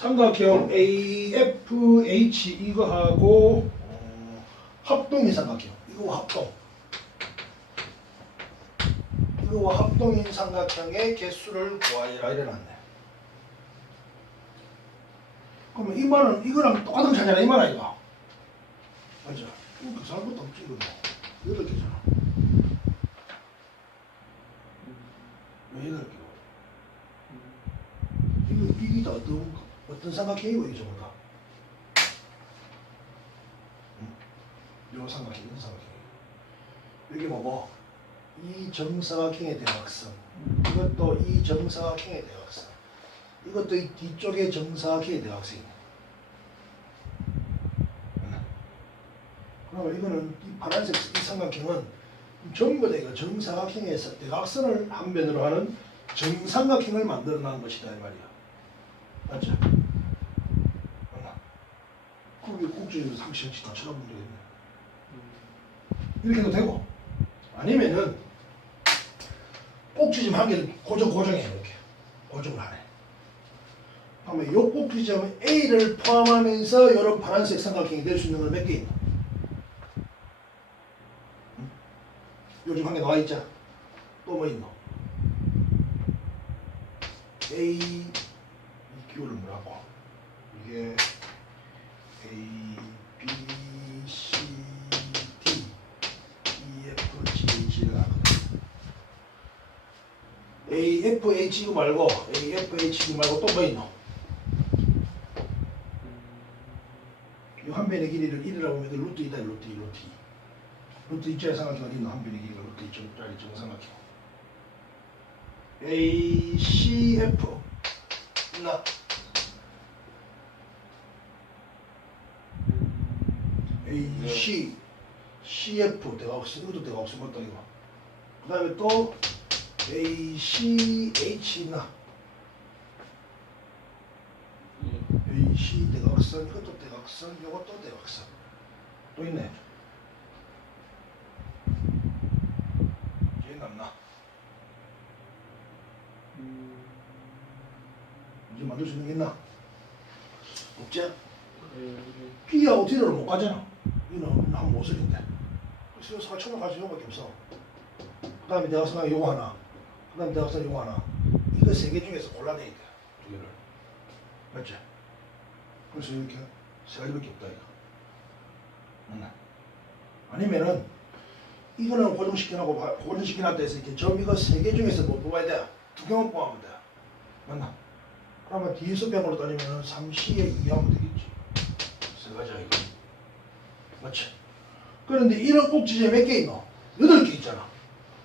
삼각형 AFH 이거하고 어, 합동인 삼각형. 이거 합동. 이거와 합동인 삼각형의 개수를 구하리라 이래놨네. 그러면 이 말은 이거랑 똑같은 차잖아 이 말 아이가. 맞아. 이거 계산할 것도 없지 이거 여덟 개잖아. 왜 여덟 개 이거 이게 다 어떤 어떤 삼각형이고 이게. 응? 요 삼각형, 이 삼각형. 여기 뭐고 이 정사각형의 대각선. 이것도 이 정사각형의 대각선. 이것도 이 뒤쪽의 정사각형의 대각선이네. 응? 그러면 이거는 이 파란색 이 삼각형은 전부 다 이거 정사각형에서 대각선을 한 변으로 하는 정삼각형을 만들어 놓은 것이다 이 말이야. 맞죠? 그게 꼭지에서 상시형씩 다 쳐다보면 되겠네. 이렇게 해도 되고 아니면은 꼭지점 한 개를 고정 고정해 이렇게 고정을 하네. 그러면 요 꼭지점 A를 포함하면서 이런 파란색 삼각형이 될 수 있는 건 몇 개 있나? 응? 요즘 한 개 나와 있자. 또 뭐 있노? A 이 기호를 뭐라고? 이게 A, B, C, D, E, F, G, H가 나거든. A, F, H 이거 말고 A, F, H 이거 말고 또 뭐 있노? 이한 변의 길이를 1이라고 하면 루트 2다 루트 2, 루트 2. 루트 2자의 삼각형 어디 있노? 한 변의 길이가 루트 2짜리 정삼각형. A, C, F 있나? A, C, CF 대각선 이것도 대각선 맞다 이거. 그 다음에 또 A, C, H 있나? A, C 대각선 이것도 대각선 이것도 대각선 또 있네. 얘 남나? 이제 만들 수 있는 게 있나? 없지? B하고 D를 못 가잖아. 이는 한 모습인데. 그래서 사천을 가지고 이거밖에 없어. 그 다음에 내가 생각한 요거 하나. 그 다음에 내가 생각한 요거 하나. 이거 세 개 중에서 골라내야 돼. 두 개를. 맞지? 그래서 이렇게 세 가지밖에 없다, 이거. 맞나? 아니면은, 이거는 고정시켜놓고, 바- 고정시켜놨다 해서 이렇게 점 이거 세개 중에서 뭐 뽑아야 돼? 두 개만 뽑으면 돼. 맞나? 그러면 뒤에서 병으로 따지면 3C에 2 하면 되겠지. 세 가지야 이거. 맞지? 그런데 이런 꼭지점이 몇개 있노? 여덟 개 있잖아.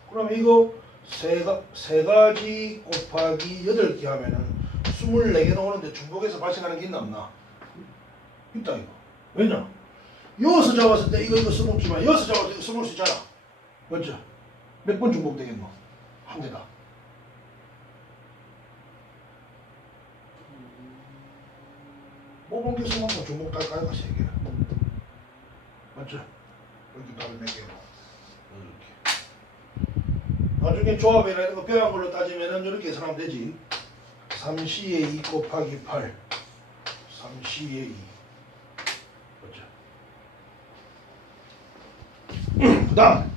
그러면 이거 세, 가, 세 가지 곱하기 여덟 개 하면은 24개 나오는데 중복해서 발생하는 게 있나 없나? 있다 이거. 왜냐? 여기서 잡았을 때 이거 이거 써먹지만 여기서 잡았을 때 써먹을 수 있잖아. 맞죠? 몇 번 중복되겠노? 한 개다. 게 써먹고 중복 달까요가 세 개야. 맞죠? 몇 개고. 이렇게. 나중에 조합이나 이런 거 배운 걸로 따지면은 이렇게 계산하면 되지. 3C의 2 곱하기 8 3C의 2 맞죠? 그 다음